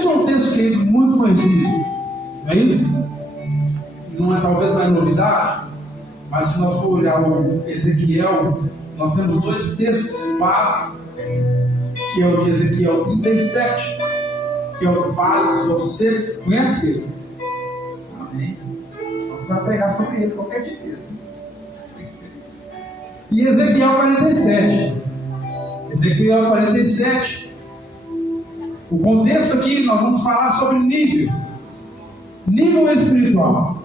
Esse é um texto, querido, muito conhecido, não é isso? Não é talvez mais novidade, mas se nós for olhar o Ezequiel, nós temos dois textos básicos, que é o de Ezequiel 37, que é o Vale dos Ossos Secos. Conhece ele? Amém? Você vai pregar sobre ele qualquer dia. E Ezequiel 47. Ezequiel 47. O contexto aqui, nós vamos falar sobre nível espiritual.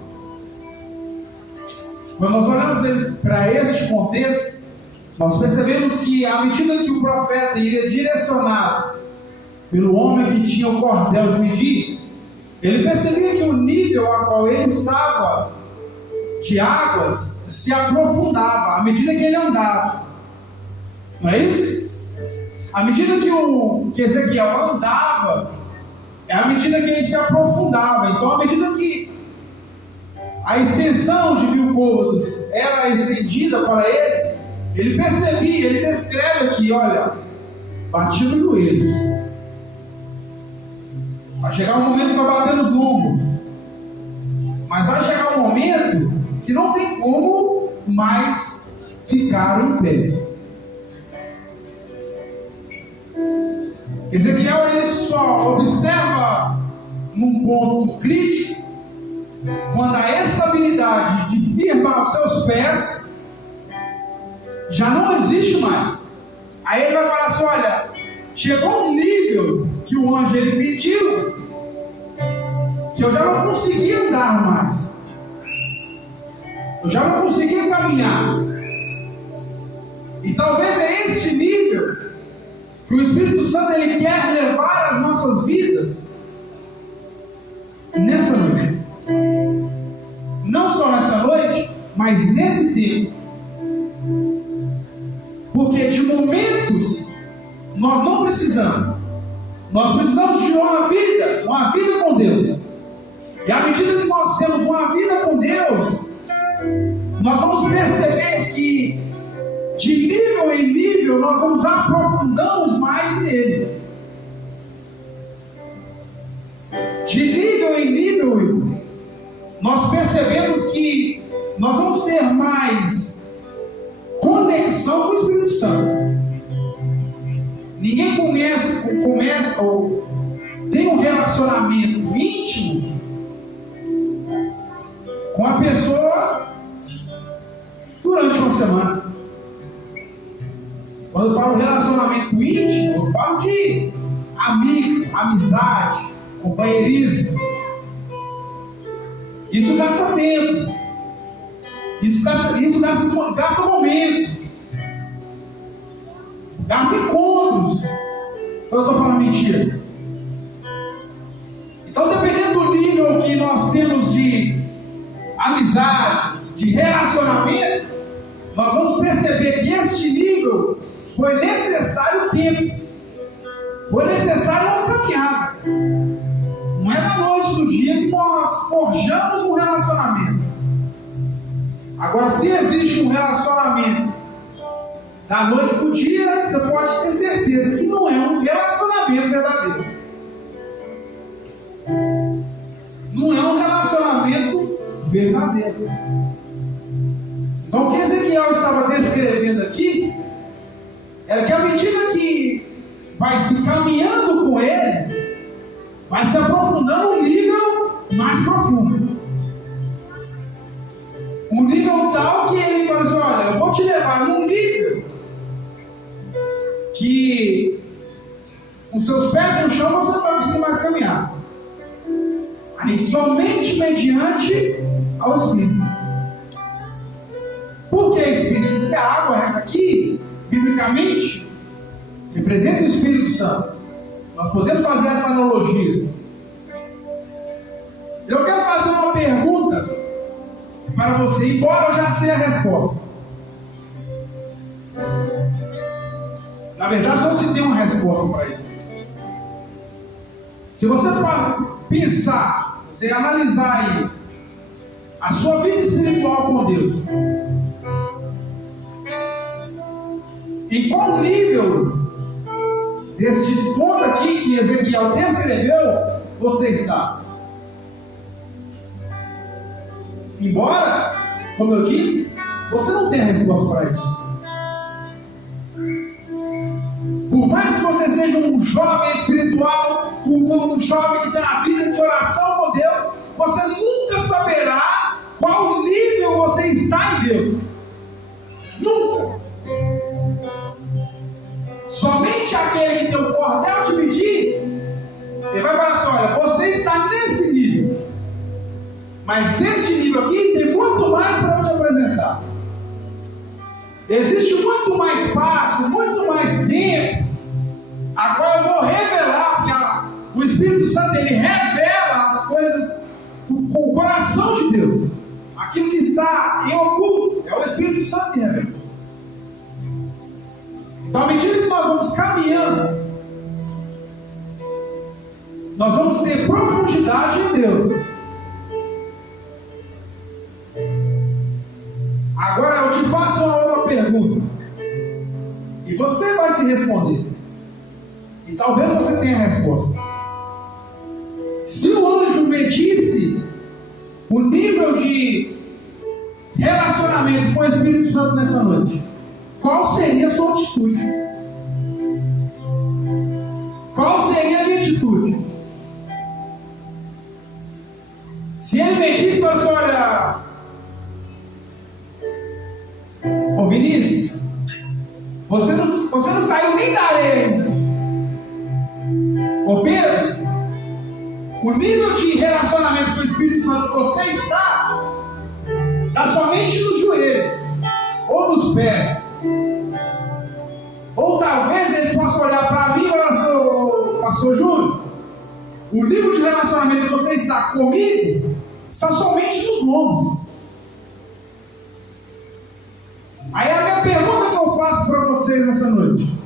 Quando nós olhamos para este contexto, nós percebemos que à medida que o profeta iria direcionado pelo homem que tinha o cordel de medir, ele percebia que o nível a qual ele estava de águas se aprofundava à medida que ele andava. Não é isso? À medida que Ezequiel andava, é à medida que ele se aprofundava. Então, à medida que a extensão de 1000 côvados era estendida para ele, ele percebia, ele descreve aqui, olha, batia nos joelhos. Vai chegar um momento que vai bater nos lombos. Mas vai chegar um momento que não tem como mais ficar em pé. Ezequiel ele só observa num ponto crítico quando a estabilidade de firmar os seus pés já não existe mais. Aí ele vai falar assim, olha, chegou um nível que o anjo ele mediu que eu já não conseguia andar mais. Eu já não conseguia caminhar. E talvez é este nível que o Espírito Santo ele quer levar as nossas vidas nessa noite. Não só nessa noite, mas nesse tempo. Porque de momentos nós não precisamos. Nós precisamos de uma vida com Deus. E à medida que nós temos uma vida com Deus, nós vamos perceber que de nível em nível nós vamos aprofundando mais nele. De nível em nível nós percebemos que nós vamos ter mais conexão com o Espírito Santo. Ninguém começa ou tem um relacionamento íntimo com a pessoa durante uma semana. Quando eu falo relacionamento íntimo, eu falo de amigo, amizade, companheirismo. Isso gasta tempo. Isso gasta momentos. Gasta encontros. Ou eu estou falando mentira? Então, dependendo do nível que nós temos de amizade, de relacionamento, nós vamos perceber que este nível foi necessário tempo, foi necessário uma caminhada. Não é da noite do dia que nós forjamos um relacionamento. Agora, se existe um relacionamento da noite para o dia, você pode ter certeza que não é um relacionamento verdadeiro. Não é um relacionamento verdadeiro. Então, o que Ezequiel estava descrevendo aqui era que à medida que vai se caminhando com ele, vai se aprofundando um nível mais profundo. Um nível tal que ele fala assim, olha, eu vou te levar num nível que com seus pés no chão você não vai conseguir mais caminhar. Aí somente mediante ao Espírito. Por que Espírito? Porque a água aqui, biblicamente, representa o Espírito Santo. Nós podemos fazer essa analogia. Eu quero fazer uma pergunta para você, embora eu já sei a resposta. Na verdade, não se tem uma resposta para isso. Se você pensar, você analisar aí a sua vida espiritual com Deus, em qual nível destes pontos aqui que Ezequiel descreveu, você está? Embora, como eu disse, você não tem a resposta para isso. Por mais que você seja um jovem espiritual, um jovem que tem a vida de oração com Deus, você nunca saberá qual nível você está em Deus. Nunca. Somente aquele que tem o cordel de medir, ele vai falar assim: olha, você está nesse nível, mas desse nível aqui tem muito mais para eu te apresentar. Existe muito mais espaço, muito mais tempo. Agora eu vou revelar, porque o Espírito Santo, ele revela as coisas com o coração de Deus. Aquilo que está em oculto, é o Espírito Santo que revela. Então, à medida que nós vamos caminhando, nós vamos ter profundidade em Deus. Agora eu te faço uma outra pergunta, e você vai se responder, e talvez você tenha a resposta. Se o anjo medisse o nível de relacionamento com o Espírito Santo nessa noite, qual seria a sua atitude? Qual seria a minha atitude? Se ele medisse para você: olha, ô Vinícius, você não saiu nem da areia. Ô Pedro, o nível de relacionamento com o Espírito Santo que você está somente nos joelhos ou nos pés. Ou talvez ele possa olhar para mim e falar: pastor Júnior, o nível de relacionamento que você está comigo está somente nos lombos. Aí a minha pergunta que eu faço para vocês nessa noite: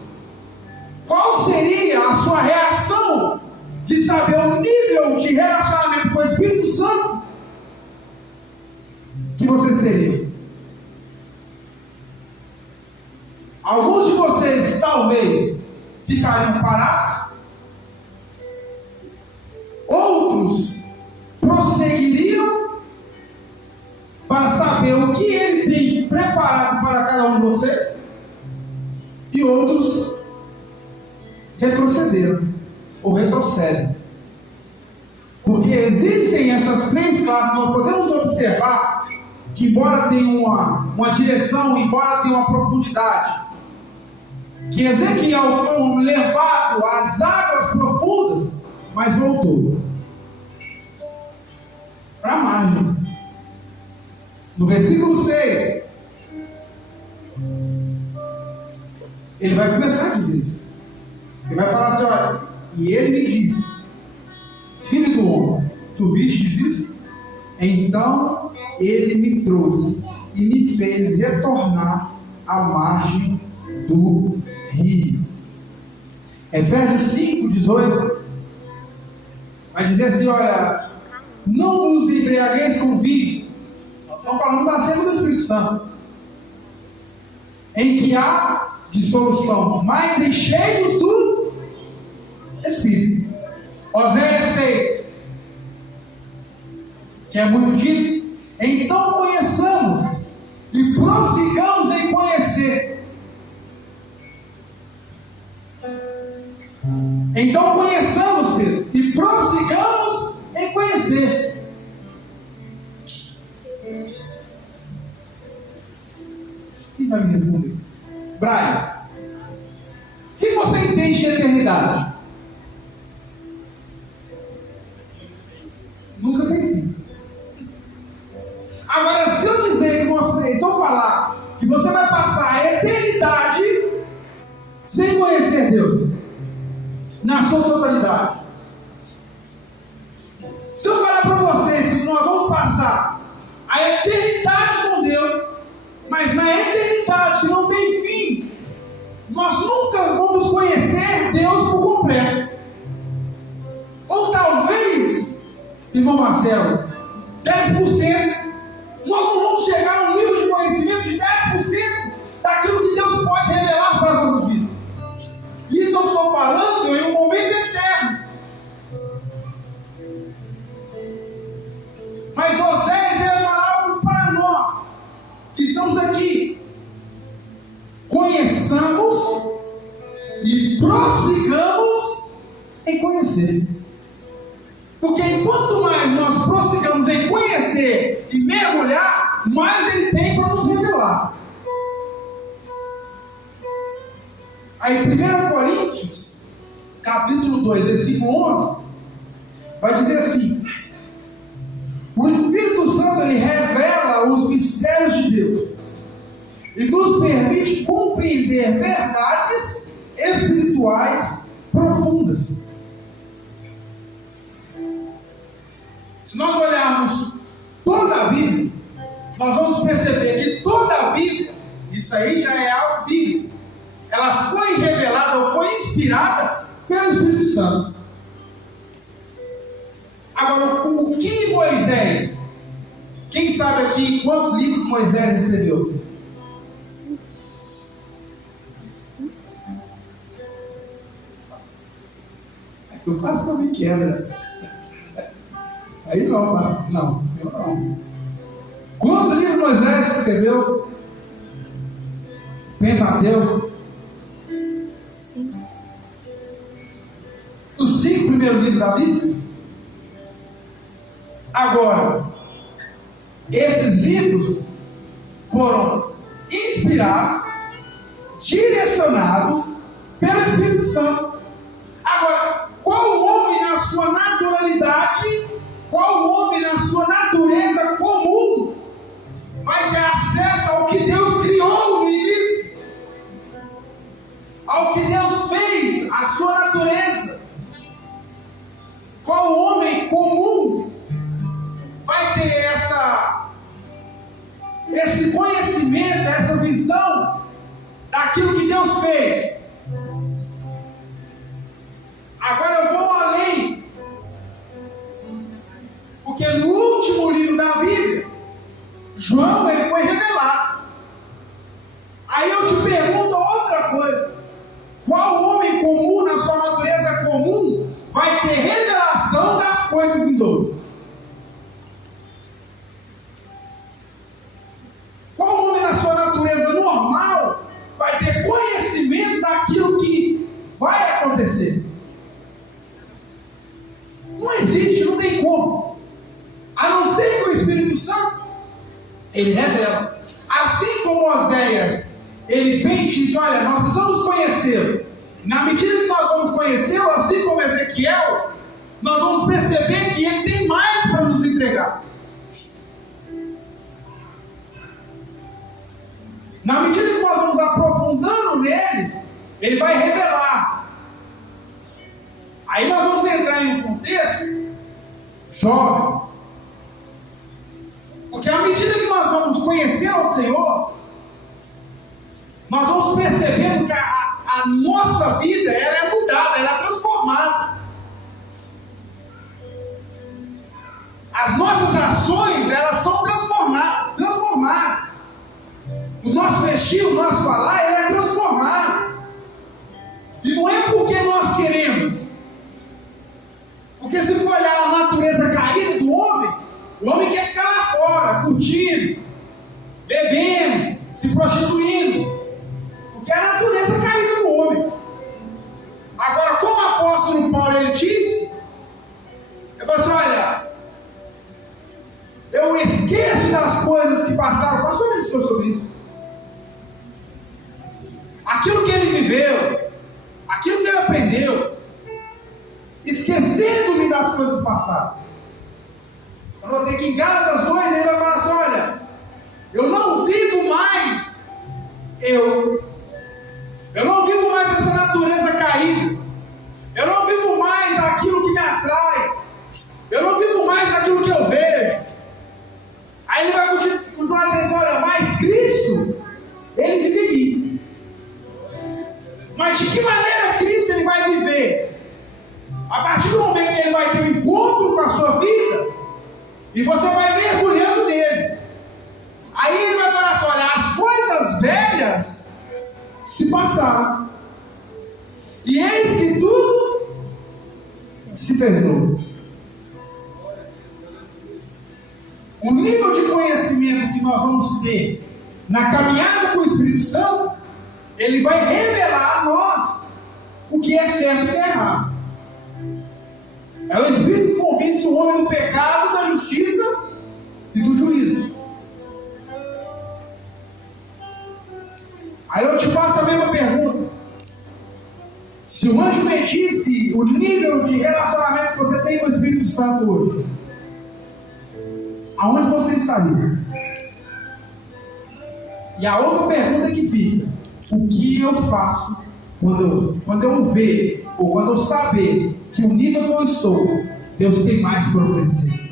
qual seria a sua reação de saber o nível de relacionamento com o Espírito Santo que vocês teriam? Alguns de vocês talvez ficariam parados, outros prosseguiriam para saber o que ele tem preparado para cada um de vocês, e outros retrocederam ou retrocedem. Porque existem essas três classes. Nós podemos observar que, embora tenha uma direção, embora tenha uma profundidade, que Ezequiel foi levado às águas profundas, mas voltou para a margem. No versículo 6, ele vai começar a dizer isso. Ele vai falar assim: olha, e ele me disse: filho do homem, tu vistes isso? Então ele me trouxe e me fez retornar à margem do rio. Efésios 5:18 vai dizer assim: olha, não nos embriagueis com vinho. Nós estamos falando acerca do Espírito Santo, em que há dissolução, mas encheios do Espírito. Oséias 6, que é muito dito: então conheçamos e prossigamos em conhecer. Então conheçamos, Pedro, e prossigamos em conhecer. Quem vai me responder? Brian, o que você entende de eternidade? Nunca tem fim. Agora, se eu dizer que vocês, se eu falar que você vai passar a eternidade sem conhecer Deus na sua totalidade, se eu falar para vocês que nós vamos passar a eternidade com Deus, mas na eternidade que não tem fim, nós nunca vamos conhecer Deus por completo. Ou talvez, irmão Marcelo, 10%, nós não vamos chegar a um nível de conhecimento de 10% daquilo que Deus pode revelar para as nossas vidas. Isso eu estou falando Mas Oséias vai falar algo para nós, que estamos aqui. Conheçamos e prossigamos em conhecer. Porque quanto mais nós prossigamos em conhecer e mergulhar, mais Ele tem para nos revelar. Aí 1 Coríntios, capítulo 2, versículo 11, vai dizer assim: o Espírito Santo, ele revela os mistérios de Deus e nos permite compreender verdades espirituais profundas. Se nós olharmos toda a Bíblia, nós vamos perceber que toda a Bíblia, isso aí já é algo bíblico, ela foi revelada ou foi inspirada pelo Espírito Santo. Agora, o que Moisés, quem sabe aqui quantos livros Moisés escreveu? Eu quase não me quebra. Aí não, senhor não. Quantos livros Moisés escreveu? Pentateuco. Os 5 primeiros livros da Bíblia. Agora, esses livros foram inspirados, direcionados pelo Espírito Santo. Agora, qual homem na sua naturalidade, qual homem na sua natureza comum vai ter acesso ao que Deus criou no início? Ao que Deus fez, a sua natureza? Qual homem comum vai ter esse conhecimento, essa visão daquilo que Deus fez? Agora eu vou além, porque no último livro da Bíblia, João, ele foi revelado. Aí eu te pergunto outra coisa: qual homem comum, na sua natureza comum, vai ter revelação das coisas vindouras? Qual homem na sua natureza normal vai ter conhecimento daquilo que vai acontecer? Não existe, não tem como. A não ser que o Espírito Santo, ele revela. Assim como Oséias, ele bem diz: olha, nós precisamos conhecê-lo. Na medida que nós vamos conhecê-lo, assim como Ezequiel, nós vamos perceber que ele tem mais para nos entregar. Na medida que nós vamos aprofundando nele, ele vai revelar. Aí nós vamos entrar em um contexto jovem. Porque à medida que nós vamos conhecer o Senhor, nós vamos percebendo que a nossa vida, ela é mudada, ela é transformada. As nossas ações, elas são transformadas. O nosso vestir, o nosso falar, ele é transformado. E não é porque nós queremos. Porque se for olhar a natureza caída do homem, o homem quer ficar lá fora, curtindo, bebendo, se prostituindo. Porque é a natureza caída do homem. Agora, como o apóstolo Paulo ele disse, eu falo assim: olha, eu esqueço das coisas que passaram. O pastor mencionou sobre isso. Aquilo que ele viveu, aquilo que ele aprendeu, esquecendo-me das coisas passadas. Eu notei que em Gálatas 2 ele vai falar assim: olha, eu não vivo mais eu não vivo mais essa natureza caída, eu não vivo mais aquilo que me atrai, eu não vivo mais aquilo que eu vejo. Aí ele vai continuar dizendo: olha, mas Cristo, ele vive em mim. Mas de que maneira Cristo ele vai viver? A partir do momento que ele vai ter um encontro com a sua vida, e você vai mergulhando nele. Aí ele vai falar assim: olha, as coisas velhas se passaram, e eis que tudo se fez novo. o nível de conhecimento que nós vamos ter na caminhada com o Espírito Santo, ele vai revelar a nós o que é certo e o que é errado. É o Espírito que convence o homem do pecado, da justiça e do juízo. Aí eu te faço a mesma pergunta. Se o anjo medisse o nível de relacionamento que você tem com o Espírito Santo hoje, aonde você estaria? E a outra pergunta que fica: o que eu faço quando eu ver, ou quando eu saber que o nível que eu estou, Deus tem mais para oferecer?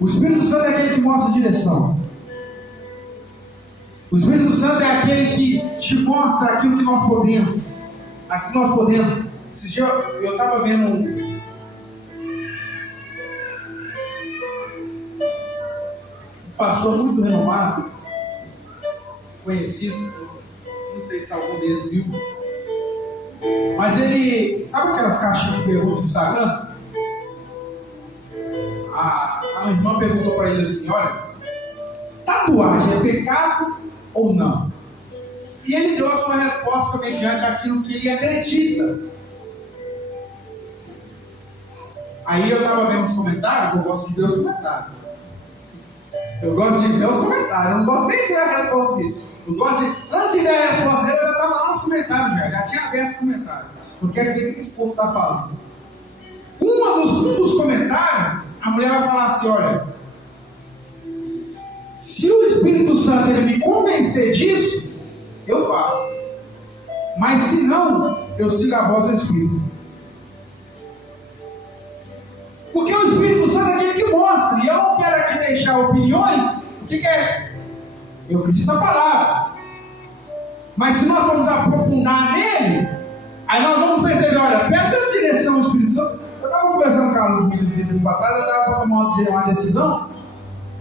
O Espírito Santo é aquele que mostra a direção. O Espírito Santo é aquele que te mostra aquilo que nós podemos. Aquilo que nós podemos. Esse dia eu estava vendo um pastor muito renomado, conhecido, não sei se algum deles viu, mas ele, sabe aquelas caixinhas de pergunta do Instagram? A irmã perguntou para ele assim: olha, tatuagem é pecado ou não? E ele deu a sua resposta mediante aquilo que ele acredita. Aí eu estava vendo os comentários, eu gosto de ver os comentários. Eu gosto de ver os comentários, eu não gosto nem de ver a resposta dele. Eu gosto de, antes de ver a resposta dele, eu já estava lá nos comentários, já tinha aberto os comentários. Eu quero ver o que esse povo está falando. Um dos comentários, a mulher vai falar assim: olha, se o Espírito Santo ele me convencer disso, eu faço. Mas se não, eu sigo a voz do Espírito. Porque o Espírito Santo é aquele que mostra. E eu não quero aqui deixar opiniões. O que é? Eu acredito na palavra. Mas se nós vamos aprofundar nele, aí nós vamos perceber: olha, peça a direção ao Espírito Santo. Eu estava conversando com o Carlos Milho para trás, eu estava para tomar uma decisão.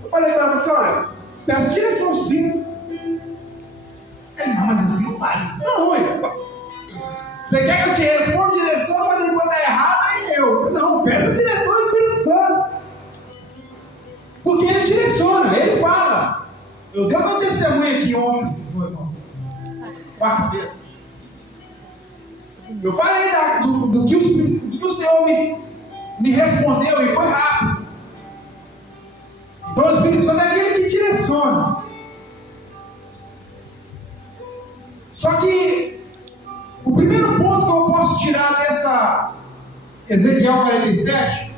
Eu falei para ela assim: olha, peça direção ao Espírito. Ele: não, mas assim não vale. Não, você quer que eu te responda direção, mas depois dá errado, aí eu. Não, peça direção ao Espírito Santo. Porque ele direciona, ele fala. Eu dei meu testemunho aqui ontem, quarta-feira. Eu falei do que o Senhor me respondeu, e foi rápido. Então o Espírito Santo é aquele que direciona. Só que o primeiro ponto que eu posso tirar dessa Ezequiel 47,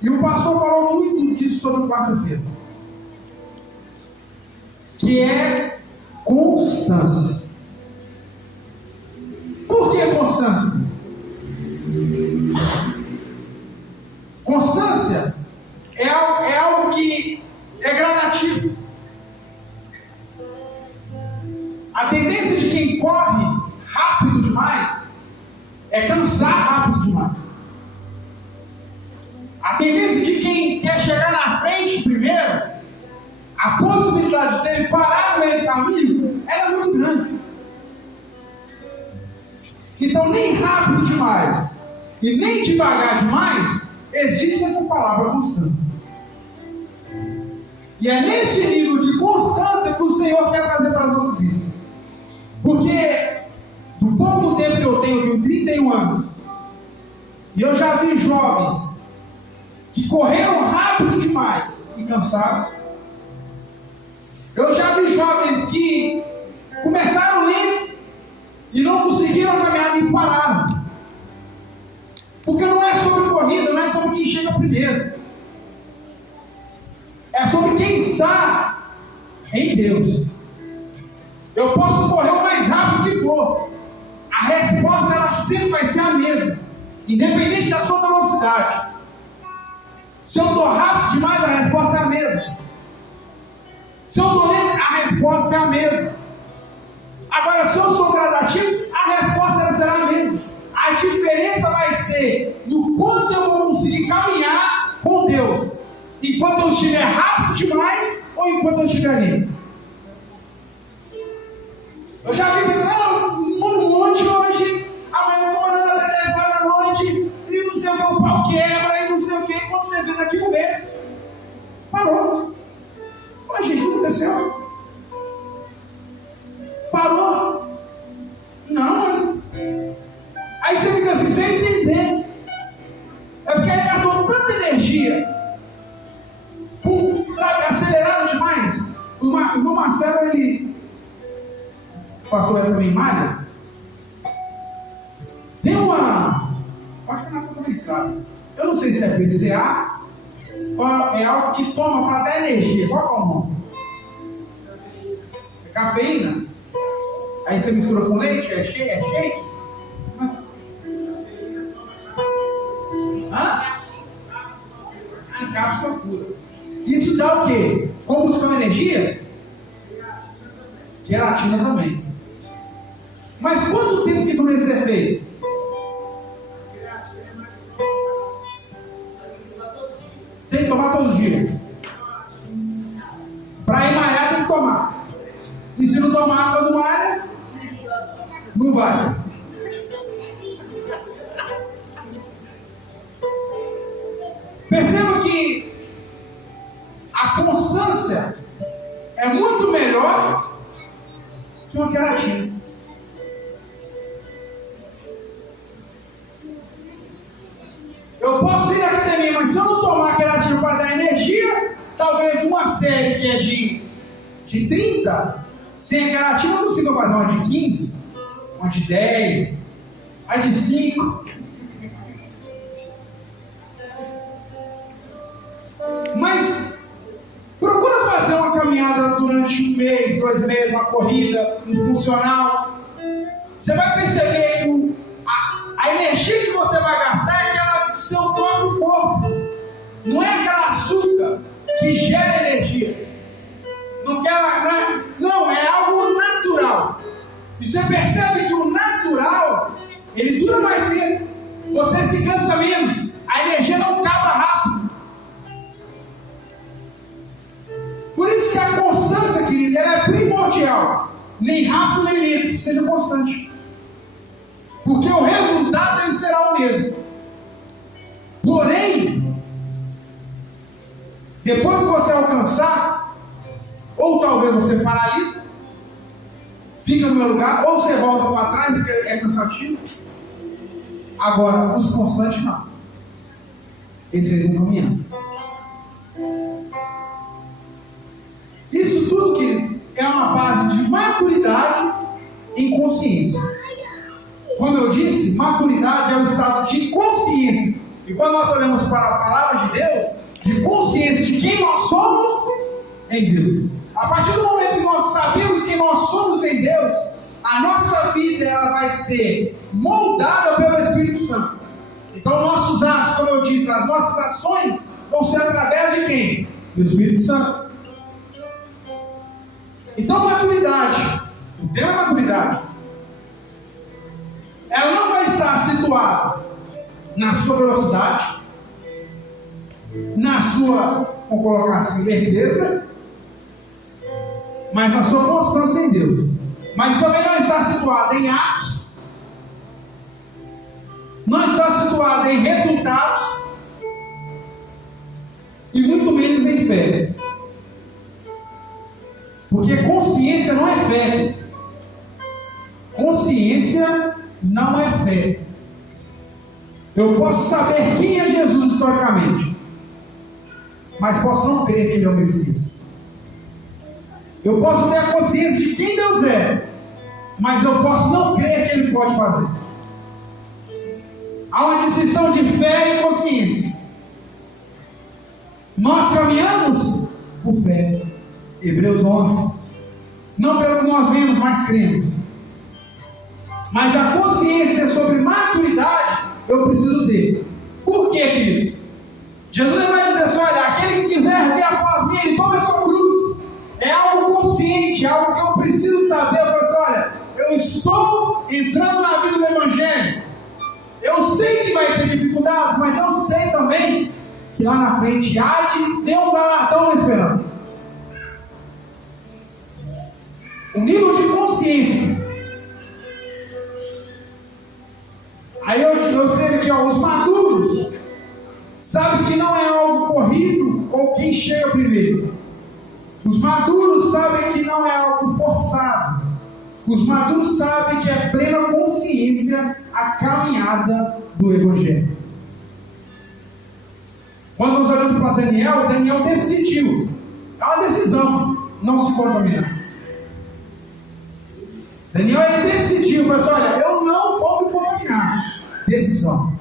e o pastor falou muito disso sobre quarta-feira, que é constância. Por que constância? Constância é algo que é gradativo. A tendência de quem corre rápido demais é cansar rápido demais. A tendência de quem quer chegar na frente primeiro, a possibilidade dele parar no meio do caminho é muito grande. Então, nem rápido demais e nem devagar demais existe essa palavra constância. E é nesse nível de constância que o Senhor quer trazer para as nossas vidas. Porque do pouco tempo que eu tenho 31 anos, e eu já vi jovens que correram rápido demais e cansaram. Eu já vi jovens que começaram lento e não conseguiram caminhar e pararam. Porque não é sobre corrida, não é sobre quem chega primeiro. É sobre quem está em Deus. Eu posso correr o mais rápido que for. A resposta ela sempre vai ser a mesma, independente da sua velocidade. Se eu estou rápido demais, a resposta é a mesma. Se eu estou lento, a resposta é a mesma. Agora, se eu sou gradativo, a resposta será a mesma. A diferença vai ser no quanto eu vou conseguir caminhar com Deus, enquanto eu estiver rápido demais ou enquanto eu estiver lento. Eu já vi no monte hoje, amanhã eu vou mandando até 10 horas pastor é também malha? Tem uma... Acho que a Nata também sabe. Eu não sei se é PCA ou é algo que toma para dar energia. Qual é o nome? É cafeína? Aí você mistura com leite? É shake? Cápsula pura. Isso dá o quê? Combustão e energia? Queratina também. Mas quanto tempo que dura esse efeito? Tem que tomar todo dia. Para ir malhar tem que tomar. E se não tomar quando malha, não vai. Perceba que a constância é muito melhor que uma queratina. Eu posso ir na academia, mas se eu não tomar queratina para dar energia, talvez uma série que é de 30, sem a queratina eu consigo fazer uma de 15, uma de 10, uma de 5. Mas procura fazer uma caminhada durante 1 mês, 2 meses, uma corrida, um funcional. Você vai perceber que a energia que você vai gastar é aquela do seu próprio corpo. Não é aquela açúcar que gera energia. Não, é algo natural. E você percebe que o natural, ele dura mais tempo. Você se cansa menos. A energia não acaba rápido. Por isso que a constância, querido, ela é primordial. Nem rápido, nem lento. Seja constante. Porque o resultado ele será o mesmo. Porém, depois que você alcançar, ou talvez você paralisa, fica no meu lugar, ou você volta para trás porque é cansativo. Agora, os constantes não. Eles vão caminhando. Isso tudo, querido, é uma base de maturidade em consciência. Como eu disse, maturidade é o estado de consciência. E quando nós olhamos para a palavra de Deus, de consciência de quem nós somos em Deus. A partir do momento que nós sabemos quem nós somos em Deus, a nossa vida ela vai ser moldada pelo Espírito Santo. Então nossos atos, como eu disse, as nossas ações vão ser através de quem? Do Espírito Santo. Então maturidade, o tema é maturidade. Ela não vai estar situada na sua velocidade, na sua, vamos colocar assim, lerdeza, mas na sua constância em Deus. Mas também não está situada em atos, não está situada em resultados, e muito menos em fé. Porque consciência não é fé. Consciência não é fé. Eu posso saber quem é Jesus historicamente, mas posso não crer que Ele é o Messias. Eu posso ter a consciência de quem Deus é, mas eu posso não crer que Ele pode fazer. Há uma distinção de fé e consciência. Nós caminhamos por fé. Hebreus 11. Não pelo que nós vemos, mas cremos. Mas a consciência sobre maturidade eu preciso ter. Por quê, queridos? Jesus vai dizer assim: olha, aquele que quiser vir após mim, ele toma a sua cruz. É algo consciente, é algo que eu preciso saber. Eu falo assim: olha, eu estou entrando na vida do Evangelho. Eu sei que vai ter dificuldades, mas eu sei também que lá na frente há de ter um galardão esperando. O nível de consciência. Aí eu sei que os maduros sabem que não é algo corrido ou quem chega primeiro. Os maduros sabem que não é algo forçado. Os maduros sabem que é plena consciência a caminhada do Evangelho. Quando nós olhamos para Daniel decidiu. É uma decisão não se contaminar. Daniel, ele decidiu, mas olha, eu não vou me contaminar. Decisão.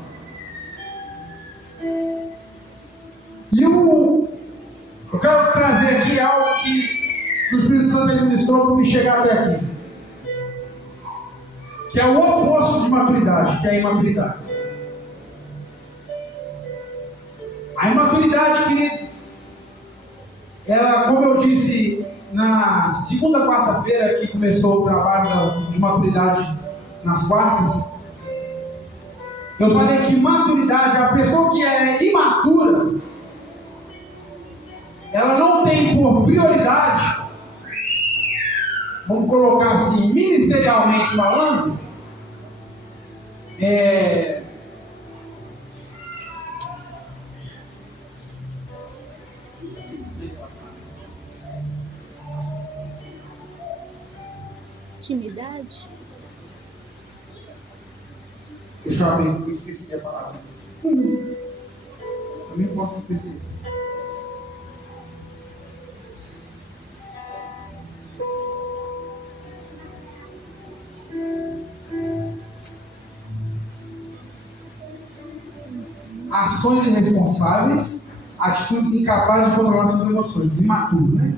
E eu quero trazer aqui algo que o Espírito Santo ele ministrou para me chegar até aqui, que é o oposto de maturidade, que é a imaturidade. A imaturidade, querido, ela, como eu disse na segunda quarta-feira que começou o trabalho de maturidade nas quartas, eu falei que maturidade, a pessoa que é imatura, ela não tem por prioridade, vamos colocar assim, ministerialmente falando, intimidade? Deixa eu abrir, eu esqueci a palavra. Também posso esquecer. Ações irresponsáveis, atitudes incapazes de controlar suas emoções, imaturo, né?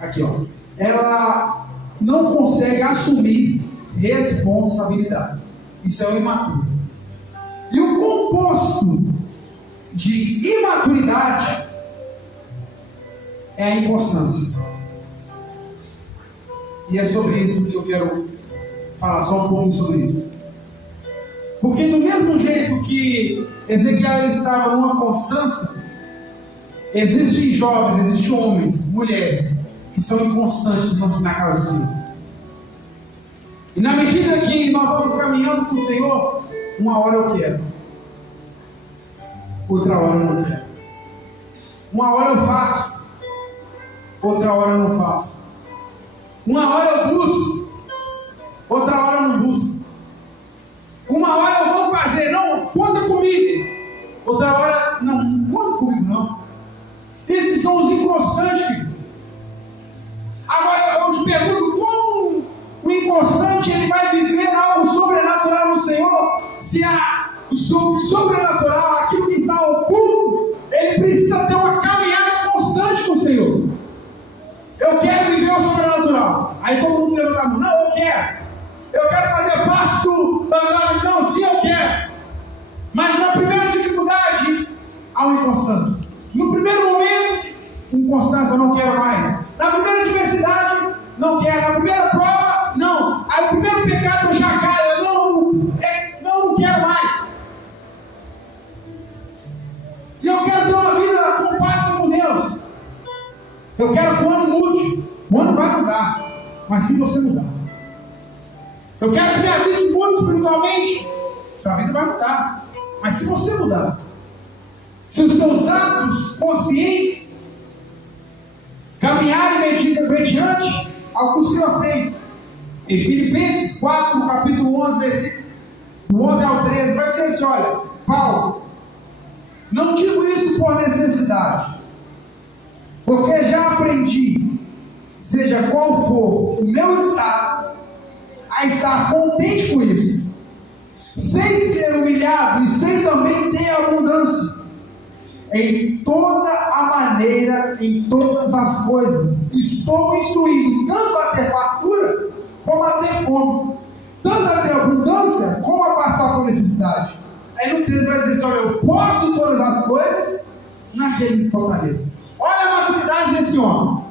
Aqui, ó. Ela não consegue assumir responsabilidades. Isso é o imaturo. E o composto de imaturidade é a inconstância. E é sobre isso que eu quero falar só um pouquinho sobre isso. Porque do mesmo jeito que Ezequiel estava numa constância, existem jovens, existem homens, mulheres, que são inconstantes na casa do Senhor. E na medida que nós vamos caminhando com o Senhor, uma hora eu quero, outra hora eu não quero. Uma hora eu faço, outra hora eu não faço. Uma hora eu busco, outra hora eu não busco. Uma hora eu vou fazer, não, conta comigo. Outra hora, não conta comigo não. Esses são os inconstantes, querido. Agora eu te pergunto, como o inconstante ele vai viver algo sobrenatural no Senhor? Se o sobrenatural, aquilo que está oculto, ele precisa ter uma caminhada constante com o Senhor. Eu quero viver o sobrenatural. Aí todo mundo levanta a mão, não, eu quero. Eu quero fazer parte do... Não, sim, eu quero. Mas na primeira dificuldade, há uma inconstância. No primeiro momento, inconstância, eu não quero mais. Na primeira adversidade, não quero. Na primeira prova, não. Aí o primeiro pecado eu já caio. Eu não quero mais. E eu quero ter uma vida compacta com Deus. Eu quero que o ano mude. O ano vai mudar. Mas se você mudar. Eu quero que minha vida mude espiritualmente. Sua vida vai mudar. Mas se você mudar, se os seus atos conscientes caminharem mediante ao que o Senhor tem. Em Filipenses 4, no capítulo 11, versículo do 11 ao 13, vai dizer assim, olha, Paulo, não digo isso por necessidade, porque já aprendi, seja qual for o meu estado, a estar contente com isso, sem ser humilhado e sem também ter abundância, em toda a maneira, em todas as coisas, estou instruído tanto a ter fartura, como a ter fome, tanto a ter abundância, como a passar por necessidade. Aí no 13 vai dizer assim, olha, eu posso todas as coisas naquele que me fortalece. Olha a maturidade desse homem.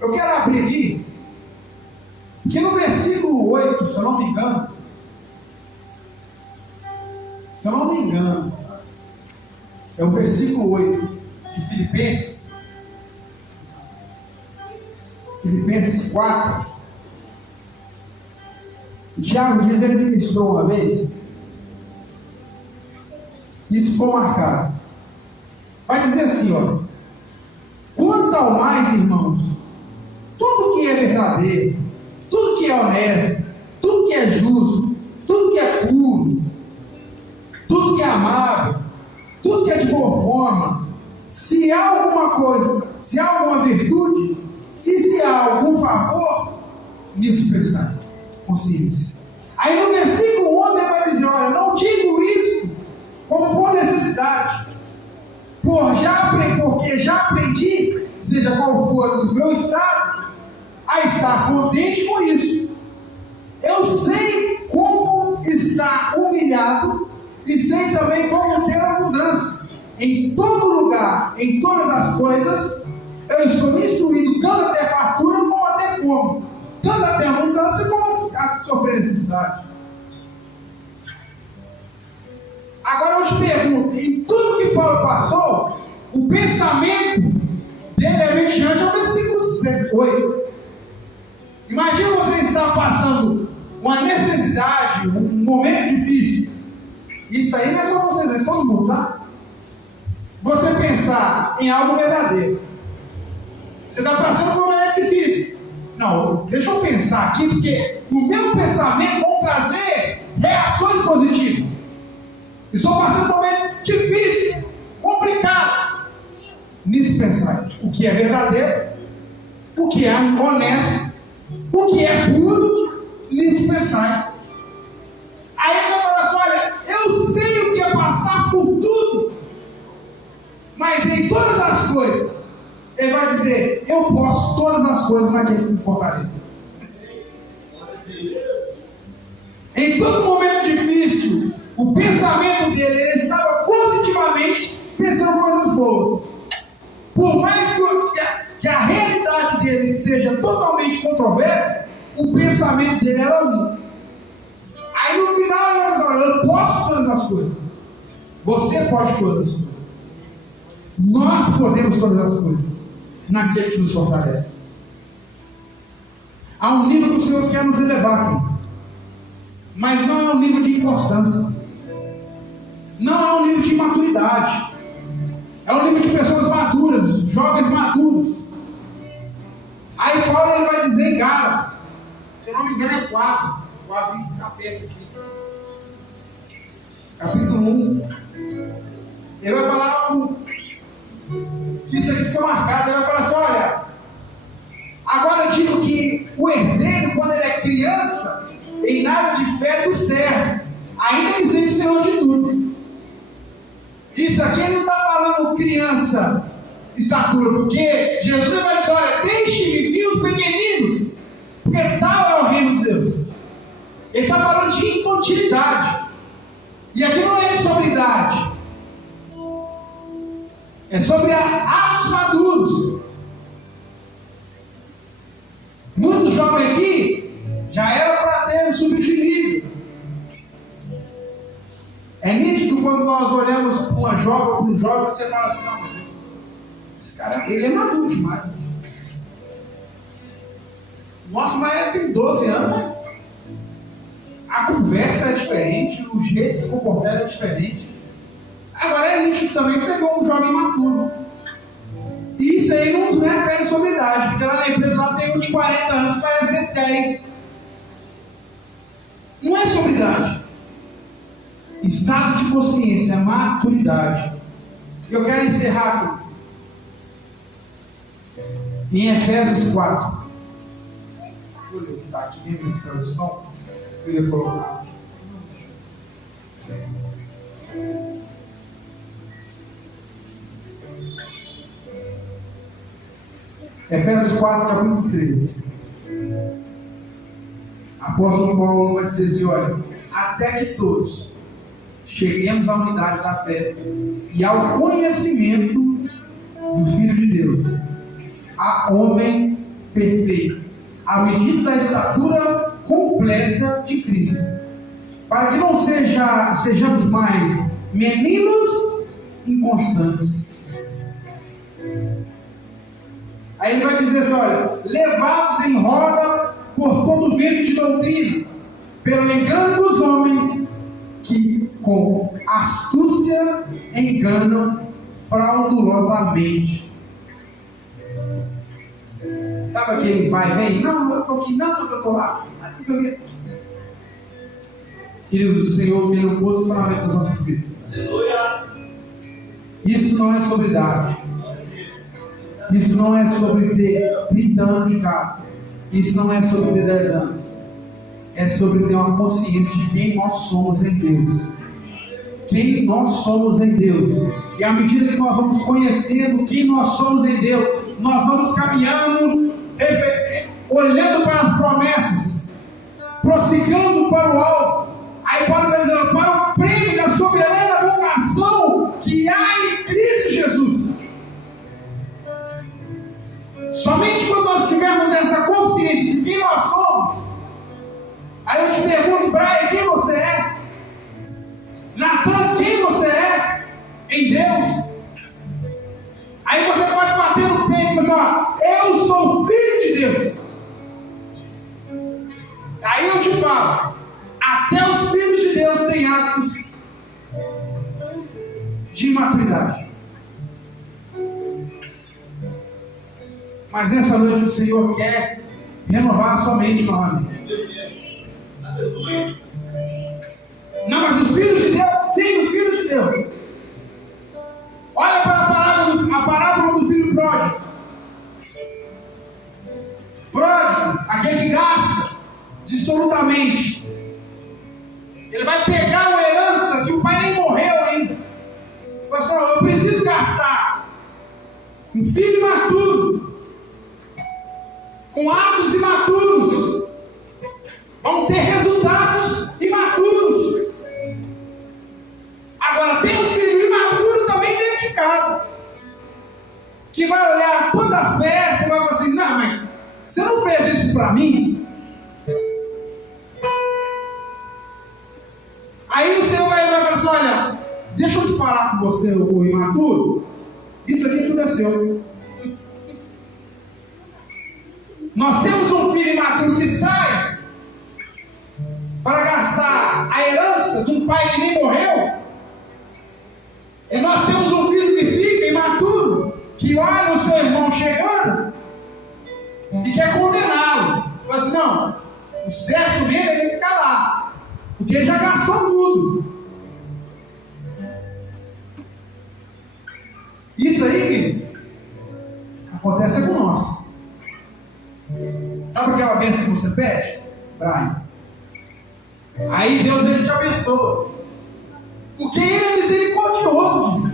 Eu quero abrir aqui, porque no versículo 8, se eu não me engano, é o versículo 8 de Filipenses 4. O Tiago diz, ele ministrou uma vez, isso ficou marcado. Vai dizer assim, olha, quanto ao mais, irmãos, tudo que é verdadeiro, tudo que é honesto, tudo que é justo, tudo que é puro, tudo que é amável, tudo que é de boa forma, se há alguma coisa, se há alguma virtude, e se há algum favor, nisso pensar. Consciência. Aí no versículo 11 ele vai dizer: olha, não digo isso como por necessidade, porque já aprendi, seja qual for o meu estado, a estar contente com isso. Eu sei como estar humilhado e sei também como ter abundância. Em todo lugar, em todas as coisas, eu estou instruído tanto a ter fartura como a ter fome, tanto a ter abundância como a sofrer necessidade. Agora eu te pergunto, em tudo que Paulo passou, o pensamento dele é mediante ao versículo 8. Imagina você estar passando uma necessidade, um momento difícil. Isso aí não é só você, é todo mundo, tá? Você pensar em algo verdadeiro. Você está passando por um momento difícil. Não, deixa eu pensar aqui, porque o meu pensamento vai trazer reações positivas. Estou passando por um momento difícil, complicado. Nisso pensar o que é verdadeiro, o que é honesto, o que é puro, nisso pensar. Aí ele vai falar assim: olha, eu sei o que é passar por tudo, mas em todas as coisas, ele vai dizer: eu posso todas as coisas naquele que me fortalece. Em todo momento difícil, o pensamento dele, ele estava positivamente pensando coisas boas. Por mais que a realidade dele seja totalmente controversa, o pensamento dele era um. Aí no final ele vai dizer: olha, eu posso todas as coisas. Você pode todas as coisas. Nós podemos todas as coisas naquele que nos fortalece. Há um nível que o Senhor quer nos elevar aqui, mas não é um nível de inconstância, não é um nível de imaturidade, é um nível de pessoas maduras, jovens maduros. Aí Paulo ele vai dizer em Gálatas, se eu não me engano é 4, vou abrir o capítulo aqui, capítulo 1, ele vai falar algo que isso aqui ficou marcado. Ele vai falar assim: olha, agora eu digo que o herdeiro, quando ele é criança, em nada difere do servo, ainda que seja senhor de tudo. Isso aqui ele não está falando criança e estatura, porque Jesus vai dizer: olha, deixe-me vir os pequeninos, porque tal é o reino de Deus. Ele está falando de infantilidade, e aqui não é sobre idade, é sobre atos maduros. Muitos jovens aqui já era para ter subido de nível. É nítido quando nós olhamos para uma jovem ou para um jovem, você fala assim: não, mas esse cara, ele é maduro demais. Nossa, mas ele tem 12 anos, né? A conversa é diferente, o jeito de se comportar é diferente. Agora é nítido também que você vê um jovem maduro. E isso aí não é pé sobre idade, porque lá na empresa lá tem um de 40 anos, parece ter 10. Não é sobre idade. Estado de consciência, maturidade. Eu quero encerrar aqui em Efésios 4. Deixa eu ler o que está aqui mesmo nessa tradução. Eu ia colocar aqui. Efésios 4, capítulo 13. Apóstolo Paulo vai dizer assim: olha, até que todos cheguemos à unidade da fé e ao conhecimento do Filho de Deus, a homem perfeito, à medida da estatura completa de Cristo, para que não sejamos mais meninos inconstantes. Aí ele vai dizer assim: olha, levados em roda por todo vento de doutrina, pelo engano dos homens, que com astúcia enganam fraudulosamente. Sabe aquele vai e vem? Não, eu estou aqui, não, mas eu estou lá. Isso aqui. Queridos, o Senhor quer o posicionamento das nossas vidas. Isso não é sobre idade. Isso não é sobre ter 30 anos de casa. Isso não é sobre ter 10 anos. É sobre ter uma consciência de quem nós somos em Deus. Quem nós somos em Deus. E à medida que nós vamos conhecendo quem nós somos em Deus, nós vamos caminhando, olhando para as promessas, prosseguindo para o alto. Aí Paulo vai dizer, para o prêmio da soberana vocação que há em Cristo Jesus. Somente quando nós tivermos essa consciência de quem nós somos, aí eu te pergunto, Brian, quem você é? Natan, quem você é em Deus? Aí você pode bater no peito e falar, eu sou filho de Deus. Aí eu te falo, até os filhos de Deus têm atos de imaturidade. Mas nessa noite o Senhor quer renovar a sua mente novamente. Não, mas os filhos de Deus, sim, os filhos de Deus. Olha para a parábola do filho pródigo. Pródigo, aquele que gasta dissolutamente. Ele vai pegar uma herança que o pai nem morreu ainda. Pastor, eu preciso gastar. Um filho imaturo, com atos imaturos, vão ter resultados imaturos. Agora tem um filho imaturo também dentro de casa, que vai olhar toda a festa e vai falar assim, não, mas você não fez isso para mim? Aí o Senhor vai falar assim, olha, deixa eu te falar com você, o imaturo, isso aqui tudo é seu. Nós temos um filho imaturo que sai para gastar a herança de um pai que nem morreu. E nós temos um filho que fica imaturo, que olha o seu irmão chegando e quer condená-lo. Fala assim, não, o certo dele é ele ficar lá, porque ele já gastou tudo. Isso aí, querido, acontece com nós. Sabe aquela bênção que você pede, Brian? Aí Deus ele te abençoa, porque Ele é misericordioso.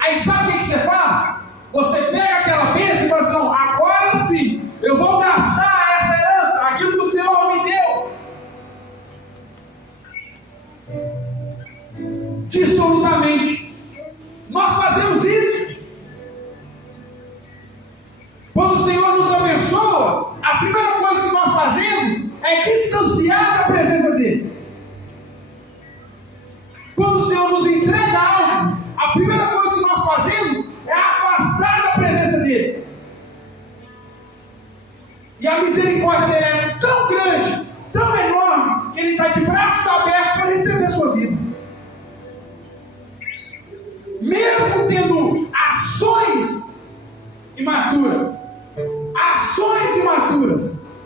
Aí sabe o que você faz? Você pega aquela bênção e fala assim, não, agora sim, eu vou gastar essa herança, aquilo que o Senhor me deu, dissolutamente. Nós fazemos isso. Quando o Senhor nos abençoa, a primeira coisa que nós fazemos é distanciar da presença dEle. Quando o Senhor nos entrega algo, a primeira coisa que nós fazemos é afastar da presença dEle. E a misericórdia dEle é tão grande, tão enorme, que Ele está de braços abertos para receber a sua vida. Mesmo tendo ações imaturas,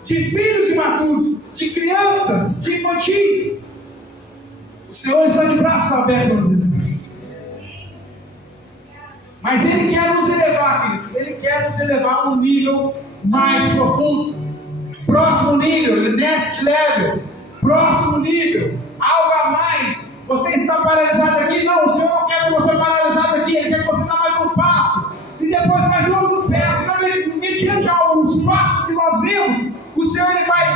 de filhos imaturos, de crianças, de infantis, o Senhor está de braços abertos para nos receber. Mas Ele quer nos elevar, queridos. Ele quer nos elevar a um nível mais profundo, próximo nível, next level, próximo nível, algo a mais. Você está paralisado aqui? Não, o Senhor não quer que você paralisado aqui, Ele quer que você dê mais um passo, e depois mais outro passo. Mediante os passos que nós vemos, o Senhor ele vai